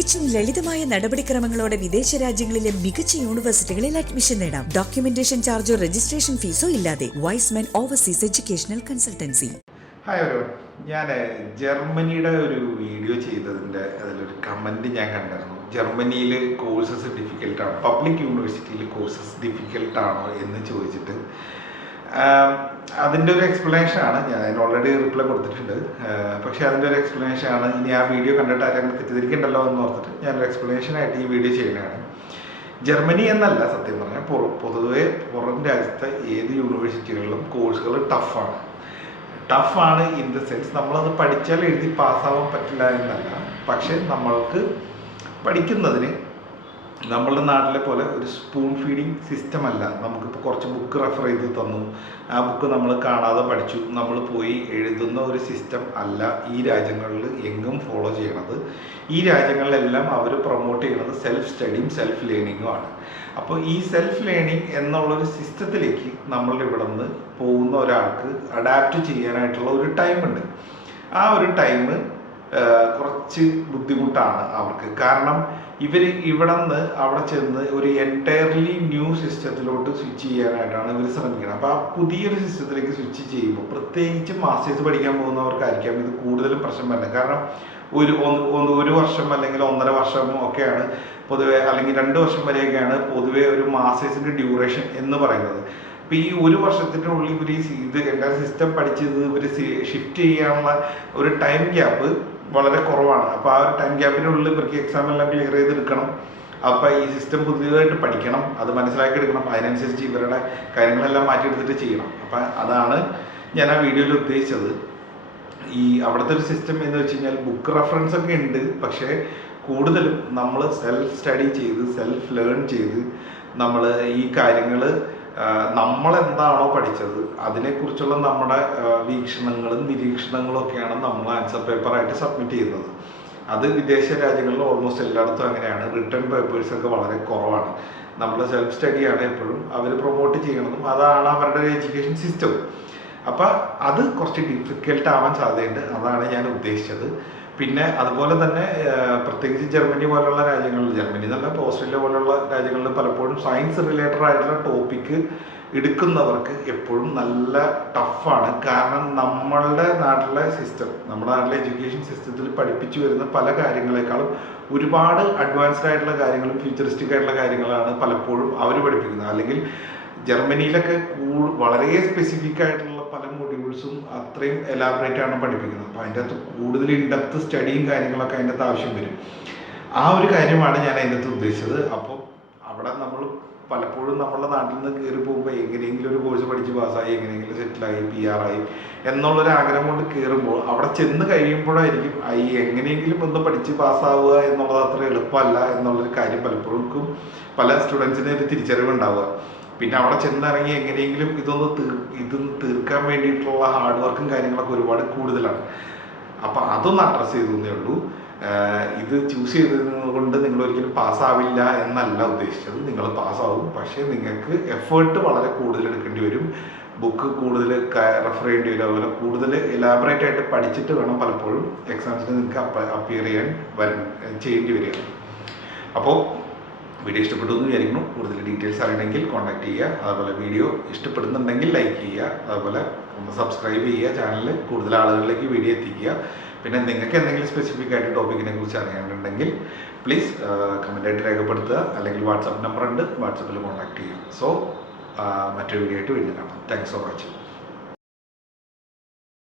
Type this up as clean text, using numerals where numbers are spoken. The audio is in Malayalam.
തികച്ചും ലളിതമായ നടപടിക്രമങ്ങളോടെ വിദേശ രാജ്യങ്ങളിലെ മികച്ച യൂണിവേഴ്സിറ്റികളിൽ അഡ്മിഷൻ നേടാം. ഡോക്യുമെന്റേഷൻ ചാർജോ രജിസ്ട്രേഷൻ ഫീസോ ഇല്ലാതെ. Wiseman overseas educational consultancy. Hi ഒരു ഞാൻ ജർമ്മനിയുടെ ഒരു വീഡിയോ ചെയ്തതിൻ്റെ അതിലൊരു കമൻറ്റ് ഞാൻ കണ്ടായിരുന്നു. ജർമ്മനിയിൽ കോഴ്സസ് ഡിഫിക്കൽട്ടാണ്, പബ്ലിക് യൂണിവേഴ്സിറ്റിയിൽ കോഴ്സസ് ഡിഫിക്കൽട്ടാണോ എന്ന് ചോദിച്ചിട്ട് അതിൻ്റെ ഒരു എക്സ്പ്ലനേഷനാണ്. ഞാൻ അതിന് ഓൾറെഡി റിപ്ലൈ കൊടുത്തിട്ടുണ്ട്. പക്ഷേ അതിൻ്റെ ഒരു എക്സ്പ്ലനേഷനാണ്. ഇനി ആ വീഡിയോ കണ്ടിട്ട് ആരും തെറ്റിദ്ധരിക്കണ്ടല്ലോ എന്ന് ഓർത്തിട്ട് ഞാനൊരു എക്സ്പ്ലനേഷനായിട്ട് ഈ വീഡിയോ ചെയ്യുന്നതാണ്. ജർമ്മനി എന്നല്ല, സത്യം പറഞ്ഞാൽ പൊതുവെ പുറം രാജ്യത്തെ ഏത് യൂണിവേഴ്സിറ്റികളിലും കോഴ്സുകൾ ടഫാണ് ഇൻ ദ സെൻസ് നമ്മളത് പഠിച്ചാൽ എഴുതി പാസ്സാവാൻ പറ്റില്ല എന്നല്ല. പക്ഷേ നമ്മൾക്ക് പഠിക്കുന്നതിന് നമ്മളുടെ നാട്ടിലെ പോലെ ഒരു സ്പൂൺ ഫീഡിങ് സിസ്റ്റം അല്ല. നമുക്കിപ്പോൾ കുറച്ച് ബുക്ക് റെഫർ ചെയ്ത് തന്നു, ആ ബുക്ക് നമ്മൾ കാണാതെ പഠിച്ചു, നമ്മൾ പോയി എഴുതുന്ന ഒരു സിസ്റ്റം അല്ല ഈ രാജ്യങ്ങളിൽ എങ്ങും ഫോളോ ചെയ്യണത്. ഈ രാജ്യങ്ങളിലെല്ലാം അവർ പ്രൊമോട്ട് ചെയ്യുന്നത് സെൽഫ് സ്റ്റഡിയും സെൽഫ് ലേണിങ്ങും ആണ്. അപ്പോൾ ഈ സെൽഫ് ലേണിംഗ് എന്നുള്ളൊരു സിസ്റ്റത്തിലേക്ക് നമ്മളുടെ ഇവിടെ നിന്ന് പോകുന്ന ഒരാൾക്ക് അഡാപ്റ്റ് ചെയ്യാനായിട്ടുള്ള ഒരു ടൈമുണ്ട്. ആ ഒരു ടൈം കുറച്ച് ബുദ്ധിമുട്ടാണ് അവർക്ക്. കാരണം ഇവർ ഇവിടെ നിന്ന് അവിടെ ചെന്ന് ഒരു എൻറ്റയർലി ന്യൂ സിസ്റ്റത്തിലോട്ട് സ്വിച്ച് ചെയ്യാനായിട്ടാണ് ഇവർ ശ്രമിക്കുന്നത്. അപ്പോൾ ആ പുതിയൊരു സിസ്റ്റത്തിലേക്ക് സ്വിച്ച് ചെയ്യുമ്പോൾ പ്രത്യേകിച്ച് മാസ്റ്റേഴ്സ് പഠിക്കാൻ പോകുന്നവർക്കായിരിക്കാം ഇത് കൂടുതലും പ്രശ്നം വരുന്നത്. കാരണം ഒരു വർഷം അല്ലെങ്കിൽ 1.5 വർഷമോ ഒക്കെയാണ് പൊതുവെ, അല്ലെങ്കിൽ 2 വർഷം വരെയൊക്കെയാണ് പൊതുവെ ഒരു മാസ്റ്റേഴ്സിൻ്റെ ഡ്യൂറേഷൻ എന്ന് പറയുന്നത്. അപ്പോൾ ഈ 1 വർഷത്തിൻ്റെ ഉള്ളിൽ ഇവർ ഇത് എൻ്റെ സിസ്റ്റം പഠിച്ചത് ഇവർ ഷിഫ്റ്റ് ചെയ്യാനുള്ള ഒരു ടൈം ഗ്യാപ്പ് വളരെ കുറവാണ്. അപ്പോൾ ആ ഒരു ടൈം ഗ്യാപ്പിനുള്ളിൽ ഇവർക്ക് എക്സാം എല്ലാം ക്ലിയർ ചെയ്തെടുക്കണം. അപ്പോൾ ഈ സിസ്റ്റം പുതിയതായിട്ട് പഠിക്കണം, അത് മനസ്സിലാക്കി എടുക്കണം, അതിനനുസരിച്ച് ഇവരുടെ കാര്യങ്ങളെല്ലാം മാറ്റിയെടുത്തിട്ട് ചെയ്യണം. അപ്പം അതാണ് ഞാൻ ആ വീഡിയോയിൽ ഉദ്ദേശിച്ചത്. ഈ അവിടുത്തെ ഒരു സിസ്റ്റം എന്ന് വെച്ച് കഴിഞ്ഞാൽ ബുക്ക് റെഫറൻസ് ഒക്കെ ഉണ്ട്, പക്ഷേ കൂടുതലും നമ്മൾ സെൽഫ് സ്റ്റഡി ചെയ്ത് സെൽഫ് ലേൺ ചെയ്ത് നമ്മൾ ഈ കാര്യങ്ങൾ നമ്മളെന്താണോ പഠിച്ചത് അതിനെക്കുറിച്ചുള്ള നമ്മുടെ വീക്ഷണങ്ങളും നിരീക്ഷണങ്ങളും ഒക്കെയാണ് നമ്മൾ ആൻസർ പേപ്പറായിട്ട് സബ്മിറ്റ് ചെയ്യുന്നത്. അത് വിദേശ രാജ്യങ്ങളിൽ ഓൾമോസ്റ്റ് എല്ലായിടത്തും അങ്ങനെയാണ്. റിട്ടേൺ പേപ്പേഴ്സൊക്കെ വളരെ കുറവാണ്. നമ്മുടെ സെൽഫ് സ്റ്റഡിയാണ് എപ്പോഴും അവർ പ്രൊമോട്ട് ചെയ്യണതും അതാണ് അവരുടെ എഡ്യൂക്കേഷൻ സിസ്റ്റം. അപ്പം അത് കുറച്ച് ഡിഫിക്കൽട്ട് ആവാൻ സാധ്യതയുണ്ട്. അതാണ് ഞാൻ ഉദ്ദേശിച്ചത്. പിന്നെ അതുപോലെ തന്നെ പ്രത്യേകിച്ച് ജർമ്മനി പോലുള്ള രാജ്യങ്ങളിൽ, ജർമ്മനി എന്നല്ല ഇപ്പോൾ ഓസ്ട്രേലിയ പോലുള്ള രാജ്യങ്ങളിൽ പലപ്പോഴും സയൻസ് റിലേറ്റഡ് ആയിട്ടുള്ള ടോപ്പിക്ക് എടുക്കുന്നവർക്ക് എപ്പോഴും നല്ല ടഫാണ്. കാരണം നമ്മളുടെ നാട്ടിലെ സിസ്റ്റം, നമ്മുടെ നാട്ടിലെ എഡ്യൂക്കേഷൻ സിസ്റ്റത്തിൽ പഠിപ്പിച്ചു വരുന്ന പല കാര്യങ്ങളെക്കാളും ഒരുപാട് അഡ്വാൻസ്ഡ് ആയിട്ടുള്ള കാര്യങ്ങളും ഫ്യൂച്ചറിസ്റ്റിക് ആയിട്ടുള്ള കാര്യങ്ങളാണ് പലപ്പോഴും അവർ പഠിപ്പിക്കുന്നത്. അല്ലെങ്കിൽ ജർമ്മനിയിലൊക്കെ വളരെ സ്പെസിഫിക് ആയിട്ടുള്ള പല മൊഡ്യൂൾസും അത്രയും എലാബറേറ്റ് ആണ് പഠിപ്പിക്കുന്നത്. അപ്പോൾ അതിൻ്റെ അകത്ത് കൂടുതൽ ഇൻഡെപ്ത് സ്റ്റഡിയും കാര്യങ്ങളൊക്കെ അതിൻ്റെ അകത്ത് ആവശ്യം വരും. ആ ഒരു കാര്യമാണ് ഞാൻ അതിൻ്റെ അകത്ത് ഉദ്ദേശിച്ചത്. അപ്പോൾ അവിടെ നമ്മൾ പലപ്പോഴും നമ്മളുടെ നാട്ടിൽ നിന്ന് കയറി പോകുമ്പോൾ എങ്ങനെയെങ്കിലും ഒരു കോഴ്സ് പഠിച്ച് പാസ്സായി, എങ്ങനെയെങ്കിലും സെറ്റിലായി, PR ആയി എന്നുള്ളൊരു ആഗ്രഹം കൊണ്ട് കയറുമ്പോൾ അവിടെ ചെന്ന് കഴിയുമ്പോഴായിരിക്കും ഈ എങ്ങനെയെങ്കിലും ഒന്ന് പഠിച്ച് പാസ്സാവുക എന്നുള്ളത് അത്ര എളുപ്പമല്ല എന്നുള്ളൊരു കാര്യം പലപ്പോഴും പല സ്റ്റുഡൻസിന് ഒരു തിരിച്ചറിവുണ്ടാവുക. പിന്നെ അവിടെ ചെന്നിറങ്ങി എങ്ങനെയെങ്കിലും ഇതൊന്ന് തീർക്കാൻ വേണ്ടിയിട്ടുള്ള ഹാർഡ് വർക്കും കാര്യങ്ങളൊക്കെ ഒരുപാട് കൂടുതലാണ്. അപ്പം അതൊന്ന് അഡ്രസ്സ് ചെയ്തേ ഉള്ളൂ. ഇത് ചൂസ് ചെയ്തത് കൊണ്ട് നിങ്ങൾ ഒരിക്കലും പാസ്സാവില്ല എന്നല്ല ഉദ്ദേശിച്ചത്. നിങ്ങൾ പാസ്സാവും, പക്ഷേ നിങ്ങൾക്ക് എഫേർട്ട് വളരെ കൂടുതൽ എടുക്കേണ്ടി വരും. ബുക്ക് കൂടുതൽ റെഫർ ചെയ്യേണ്ടി വരും. അതുപോലെ കൂടുതൽ എലാബറേറ്റ് ആയിട്ട് പഠിച്ചിട്ട് വേണം പലപ്പോഴും എക്സാംസിന് നിങ്ങൾക്ക് അപ്പിയർ ചെയ്യേണ്ടി വരിക. അപ്പോൾ വീഡിയോ ഇഷ്ടപ്പെട്ടു എന്ന് വിചാരിക്കുന്നു. കൂടുതൽ ഡീറ്റെയിൽസ് അറിയണമെങ്കിൽ കോൺടാക്ട് ചെയ്യുക. അതുപോലെ വീഡിയോ ഇഷ്ടപ്പെടുന്നുണ്ടെങ്കിൽ ലൈക്ക് ചെയ്യുക. അതുപോലെ ഒന്ന് സബ്സ്ക്രൈബ് ചെയ്യുക. ചാനൽ കൂടുതൽ ആളുകളിലേക്ക് വീഡിയോ എത്തിക്കുക. പിന്നെ നിങ്ങൾക്ക് എന്തെങ്കിലും സ്പെസിഫിക് ആയിട്ട് ടോപ്പിക്കിനെ കുറിച്ച് അറിയാനുണ്ടെങ്കിൽ പ്ലീസ് കമൻ്റായിട്ട് രേഖപ്പെടുത്തുക. അല്ലെങ്കിൽ വാട്സാപ്പ് നമ്പർ ഉണ്ട്, വാട്സാപ്പിൽ കോൺടാക്ട് ചെയ്യുക. സോ മറ്റൊരു വീഡിയോ ആയിട്ട് വീണ്ടും കാണാം. Thanks for watching.